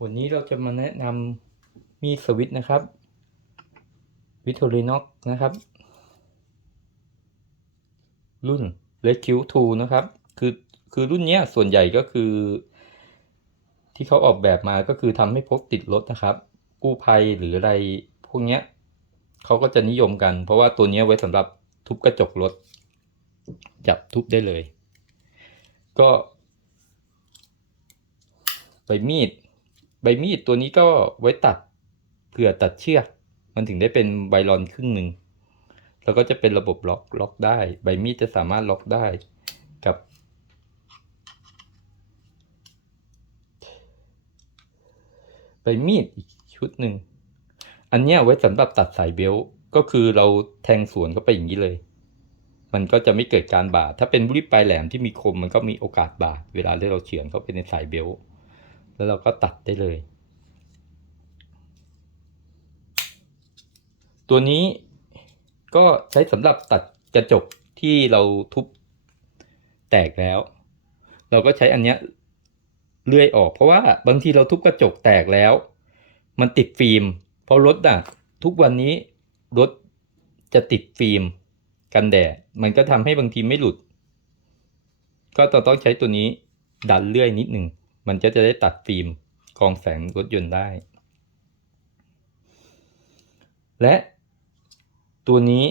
วันนี้เราจะมาแนะนำมีดสวิตนะครับวิ t ต r ริน็อกนะครับ รุ่น r e d q 2นะครับ คือคือรุ่นนี้ส่วนใหญ่ก็คือ ที่เขาออกแบบมาก็คือทำให้พกติดรถนะครับ กู้ภัยหรืออะไรพวกเนี้ยเขาก็จะนิยมกัน เพราะว่าตัวนี้ไว้สำหรับทุบกระจกรถ จับทุบได้เลย ก็ใบมีด ใบมีดตัวนี้ก็ไว้ตัดเผื่อตัดเชือก มันถึงได้เป็นไบลอนครึ่งหนึ่ง แล้วก็จะเป็นระบบล็อกล็อกได้ ใบมีดจะสามารถล็อกได้กับ ใบมีดอีกชุดหนึ่ง อันเนี้ยไว้สำหรับตัดสายเบลก็คือเราแทงสวนเข้าไปอย่างนี้เลย มันก็จะไม่เกิดการบาด ถ้าเป็นบุรี่ปลายแหลมที่มีคมมันก็มีโอกาสบาด เวลาที่เราเฉือนเข้าไปในสายเบล แล้วเราก็ตัดได้เลย ตัวนี้ก็ใช้สำหรับตัดกระจกที่เราทุบแตกแล้ว เราก็ใช้อันเนี้ยเลื่อยออก เพราะว่าบางทีเราทุบกระจกแตกแล้ว มันติดฟิล์มเพราะรถอะ ทุกวันนี้รถจะติดฟิล์มกันแดดมันก็ทำให้บางทีไม่หลุด ก็ต้องใช้ตัวนี้ดันเลื่อยนิดหนึ่ง มันจะจะได้ตัดฟิล์มกองแสงรถยนต์ได้ และตัวนี้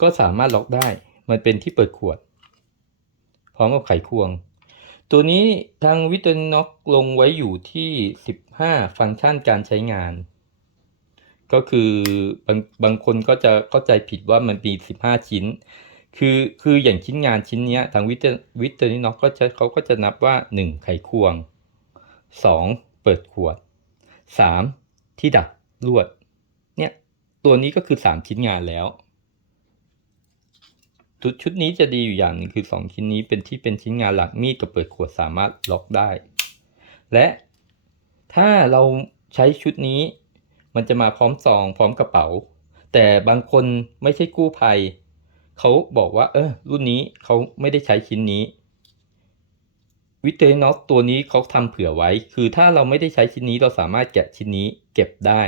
ก็สามารถล็อกได้ มันเป็นที่เปิดขวด พร้อมกับไขควง ตัวนี้ทางวิตาน็อกลงไว้อยู่ที่ 15 ฟังก์ชันการใช้งาน ก็คือบางบางคนก็จะเข้าใจผิดว่ามันมี 15 ชิ้น คือคืออย่างชิ้นงานชิ้นนี้ทางวิตาวิตาน็อกก็จะเขาก็จะนับว่า 1 ไขควง 2 เปิดขวด 3 ที่ดักลวดเนี่ยตัวนี้ก็คือ 3 ชิ้นงานแล้วชุดชุดนี้จะดีอยู่อย่างนึงคือ 2 ชิ้นนี้เป็นที่เป็นชิ้นงานหลักมีดกับเปิดขวดสามารถล็อกได้ และถ้าเราใช้ชุดนี้ มันจะมาพร้อมซองพร้อมกระเป๋า แต่บางคนไม่ใช่กู้ภัย เขาบอกว่า เออ รุ่นนี้เขาไม่ได้ใช้ชิ้นนี้วิเตอร์น็อกตัวนี้เขาทำเผื่อไว้ คือถ้าเราไม่ได้ใช้ชิ้นนี้เราสามารถแกะชิ้นนี้เก็บได้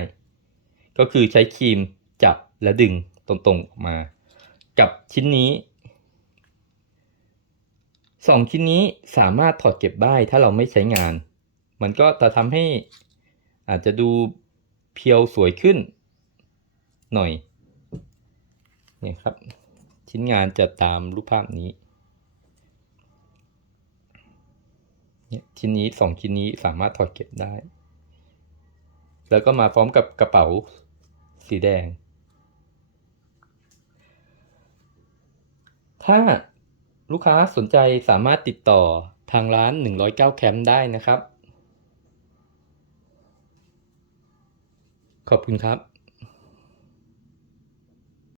ก็คือใช้ครีมจับและดึงตรงๆออกมา กับชิ้นนี้สองชิ้นนี้สามารถถอดเก็บได้ถ้าเราไม่ใช้งาน มันก็จะทำให้อาจจะดูเพียวสวยขึ้นหน่อยเนี่ยครับ ชิ้นงานจะตามรูปภาพนี้เนี่ยชิ้นนี้สองชิ้นนี้สามารถถอดเก็บได้ แล้วก็มาพร้อมกับกระเป๋าสีแดง ถ้าลูกค้าสนใจสามารถติดต่อทางร้าน 109 แคมป์ได้นะครับ ขอบคุณครับ